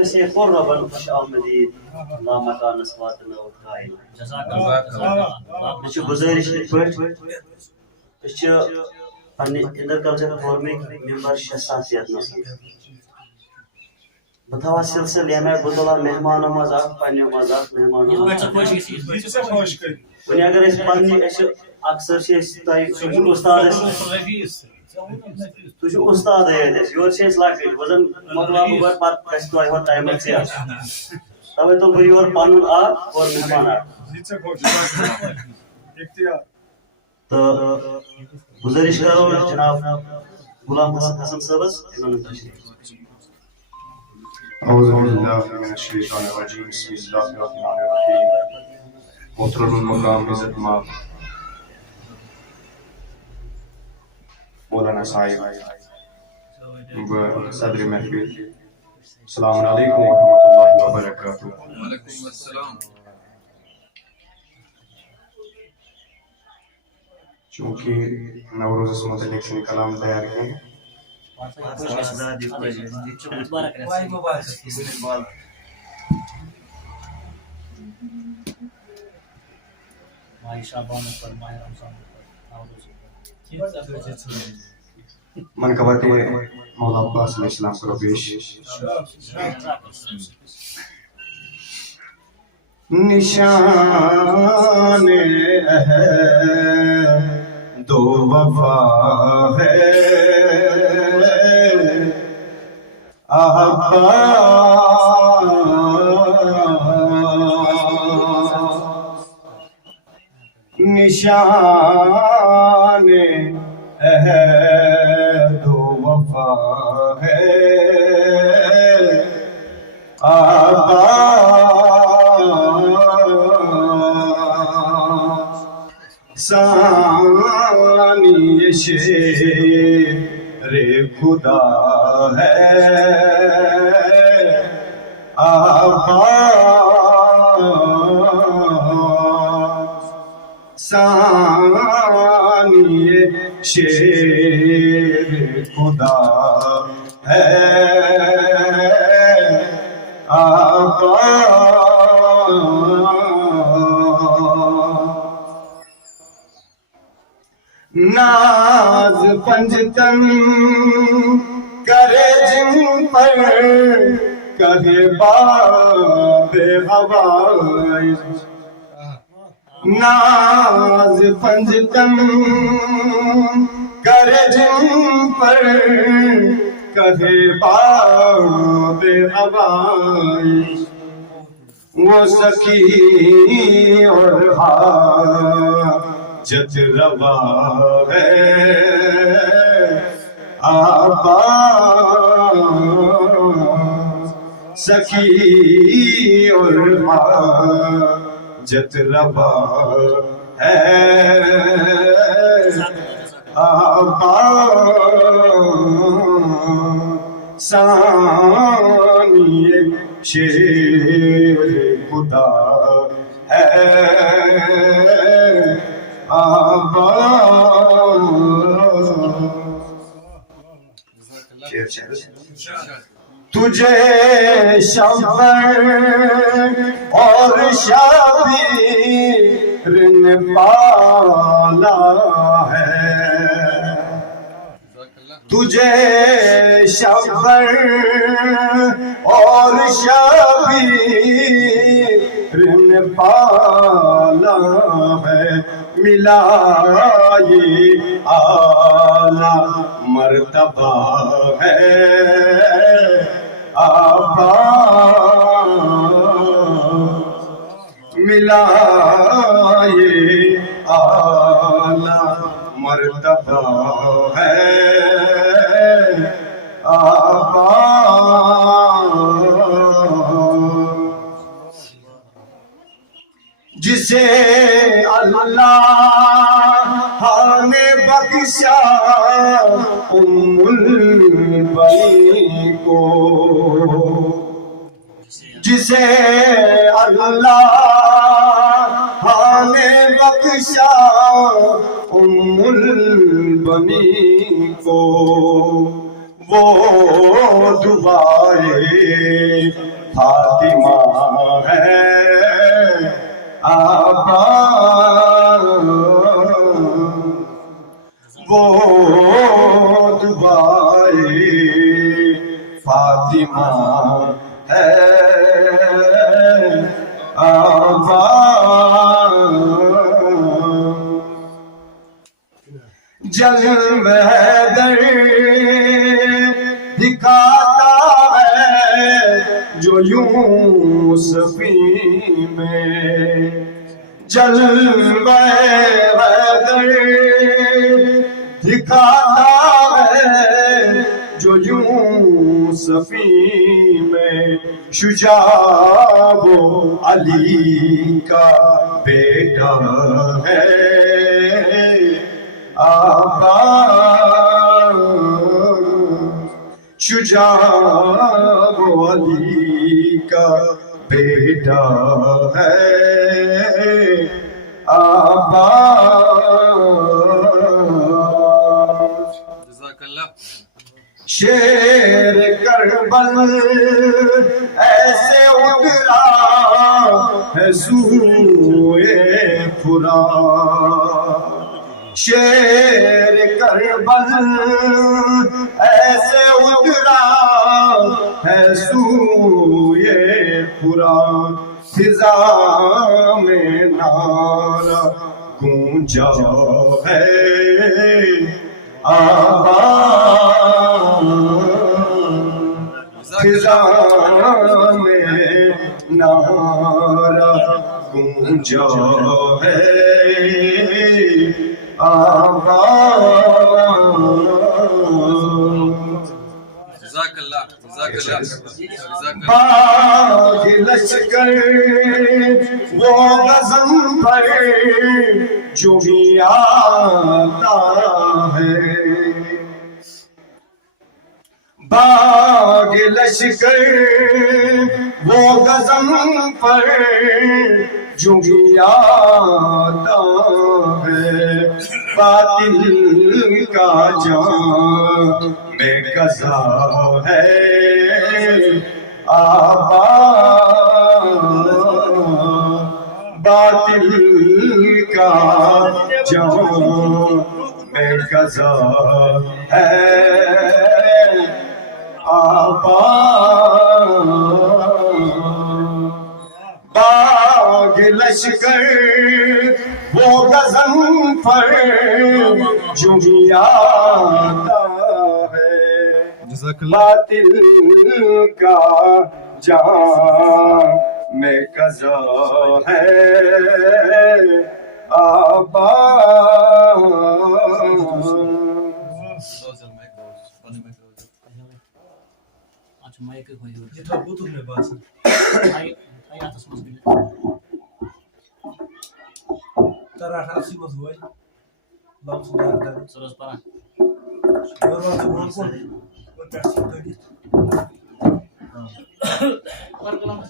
اسے قربا خوش آمدید لا مکان سواتنا وخائن مجھے گزارش پنہ انٹر کلچر فورمک ممبر 6-7 بتاوا سلسل یہ میں بطلہ مہمانوں مز پنہ مز مہمانوں ون اگر پنہ اکثر تھی استاد تھی استاد یور لکٹ وزن مکلاو گو پہ گھس تہ ٹائم توے تل بہ یور پن اور مہمان تو گزارش کرو جناب غلام حسن صاحبس اعوذ باللہ من الشیطان الرجیم بسم اللہ الرحمن الرحیم محترم المقام عزت مآب مولانا صاحب صدر محفل السلام علیکم ورحمۃ اللہ وبرکاتہ. وعلیکم السلام. چونکہ نوروز متعلق سے کلام تیار کیے منقبت مولا عباس علیہ السلام کو پیش. نشان دو وفا ہے نشان دو وفا ہے ثانی شیر خدا ہے ثانی شیر خدا ہے ناز پنجتن کرے جن پر کہے باب ہوائش. ناز پنجتن کرے جن پر کہے باب ہوائش. وہ سکی اور حاجت روا ہے آباد سکی اور حاجت روا ہے آباد ثانی شیر خدا ہے تجھے شبر اور شبیر نے پالا ہے. تجھے شبر اور شبیر نے پالا ہے. ملا یہ اعلیٰ مرتبہ ہے آباد. ملا یہ اعلیٰ مرتبہ ہے آباد. جسے اللہ نے بخشا ام البنی کو. جسے اللہ نے بخشا ام البنی کو. وہ دعائے فاطمہ ہے آباد، وہ دعائے فاطمہ ہے آباد، جلوہ در دکھاتا ہے جو یوسفی میں، جلوہ در دکھاتا ہے جو یوسفی میں، شجاع وہ علی کا بیٹا ہے آباد، شجاع وہ علی کا بیٹا ہے آباد، جزاک اللہ۔ شیر کربل ایسے اترا ہے سوئے فرات، شیر کربل ایسے اترا ہے سوئے فرات، فضا میں نعرہ گونجا ہے آباد، فضا میں نعرہ گونجا ہے آباد، جزاک اللہ، جزاک اللہ، جزاک اللہ۔ باغ لشکر وہ غزل پر جو بھی آتا ہے، باغ لشکر وہ غزل پر جو بھی آتا ہے، باطل کا جان میں قضا ہے آباد، باطل کا جان میں قضا ہے آباد، باغ لشکر وہ غزل پر جو بھی آتا ہے، جزاک اللہ۔ باطل کا جان میں قضا ہے آباد، مایکل کویو یہ تھا بوتل میں بات آئی آتس مز گئی تراٹھ اسی مز ہوئی لام سدار کر سروس پارا اور بات کو اور پیسے تو دی پر کلام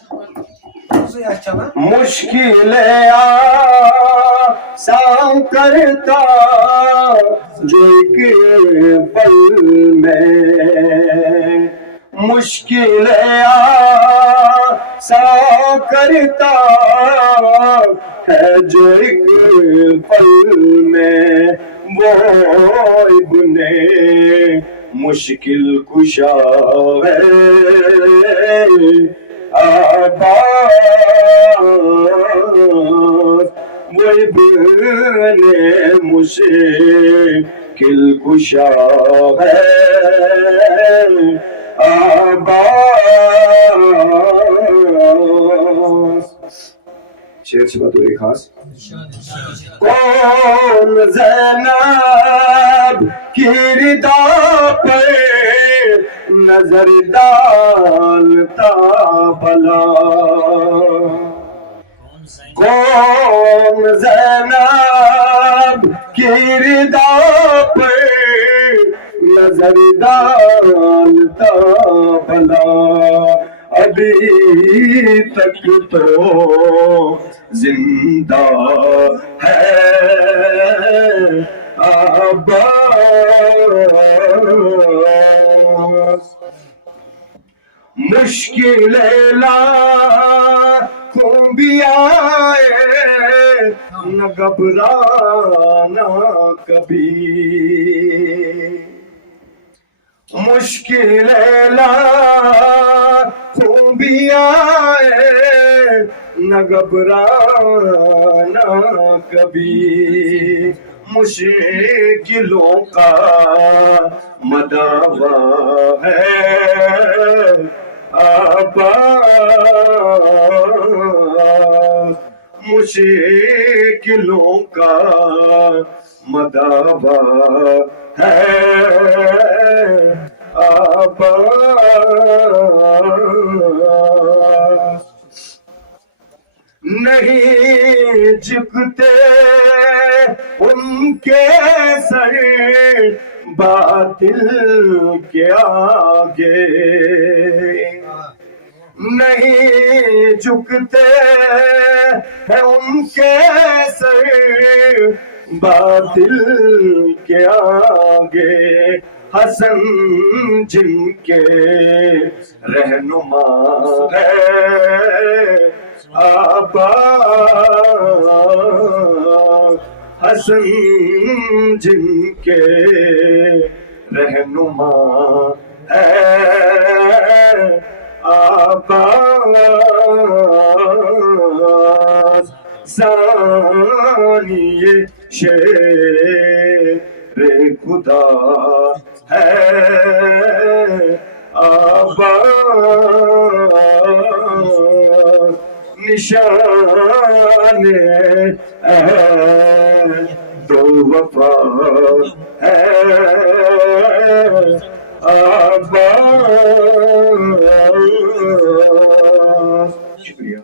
سے اچھا نا مشکل آسان کرتا جو ایک پل میں، مشکل آسان کرتا ہے جو ایک پل میں، وہ ابن مشکل کشا ہے آباد، وہ ابن مشکل کشا ہے آباد، شعر سے بات ہوئی خاص، کون زینب کی ردا پر نظر ڈالتا بھلا، کون زینب کی ردا پر نظر ڈالتا بھلا، ابھی تک تو زندہ ہے عباس، مشکل لاکھوں بھی آئے نہ گھبرانا کبھی مشکل لاکھوں بھی آئے نہ گھبرانا کبھی مشکلوں کا مداوا ہے آباد مشکلوں کا مداوا ہے آباد نہیں جھکتے ان کے سر باطل کے آگے نہیں جھکتے ہیں ان کے سر باطل کے آگے حسن جن کے رہنما ہے آباد حسن جن کے رہنما ہے آباد ثانی شیر خدا ہے آباد نشان دو وفا ہے آباد شکریہ